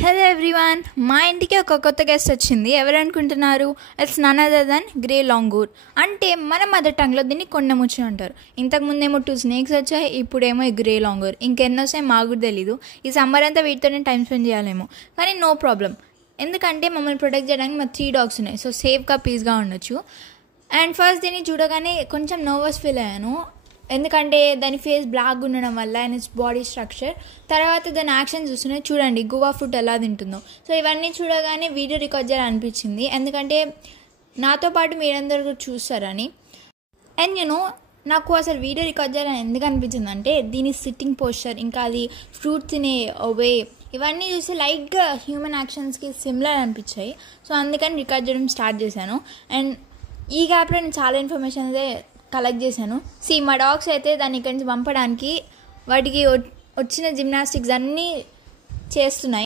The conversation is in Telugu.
హలో ఎవ్రీవన్, మా ఇంటికి ఒక కొత్త గెస్ట్ వచ్చింది. ఎవరు అనుకుంటున్నారు? It's none other than grey langur. అంటే మన మదర్ టంగ్లో దీన్ని కొండముచ్చు అంటారు. ఇంతకుముందేమో 2 స్నేక్స్ వచ్చాయి, ఇప్పుడేమో ఈ గ్రే లాంగూర్. ఇంకెన్నో వస్తాయి మాకు కూడా తెలీదు. ఈ సమ్మర్ అంతా వీటితోనే టైం స్పెండ్ చేయాలేమో, కానీ నో ప్రాబ్లం. ఎందుకంటే మమ్మల్ని ప్రొటెక్ట్ చేయడానికి మా 3 డాగ్స్ ఉన్నాయి. సో సేఫ్గా పీస్గా ఉండొచ్చు. అండ్ ఫస్ట్ దీన్ని చూడగానే కొంచెం నర్వస్ ఫీల్ అయ్యాను, ఎందుకంటే దాని ఫేస్ బ్లాక్ ఉండడం వల్ల అండ్ ఇట్స్ బాడీ స్ట్రక్చర్. తర్వాత దాని యాక్షన్ చూస్తున్నాయి, చూడండి గువా ఫ్రూట్ ఎలా తింటుందో. సో ఇవన్నీ చూడగానే వీడియో రికార్డ్ చేయాలనిపించింది, ఎందుకంటే నాతో పాటు మీరందరూ కూడా చూస్తారని. అండ్ నాకు అసలు వీడియో రికార్డ్ చేయాలని ఎందుకు అనిపించింది అంటే దీని సిట్టింగ్ పోస్చర్, ఇంకా అది ఫ్రూట్ తినే వే, ఇవన్నీ చూసి లైట్గా హ్యూమన్ యాక్షన్స్కి సిమిలర్ అనిపించాయి. సో అందుకని రికార్డ్ చేయడం స్టార్ట్ చేశాను. అండ్ ఈ గ్యాప్లో నేను చాలా ఇన్ఫర్మేషన్ అయితే కలెక్ట్ చేశాను. మా డాగ్స్ అయితే దాన్ని ఇక్కడి నుంచి పంపడానికి వాటికి వచ్చిన జిమ్నాస్టిక్స్ అన్నీ చేస్తున్నాయి.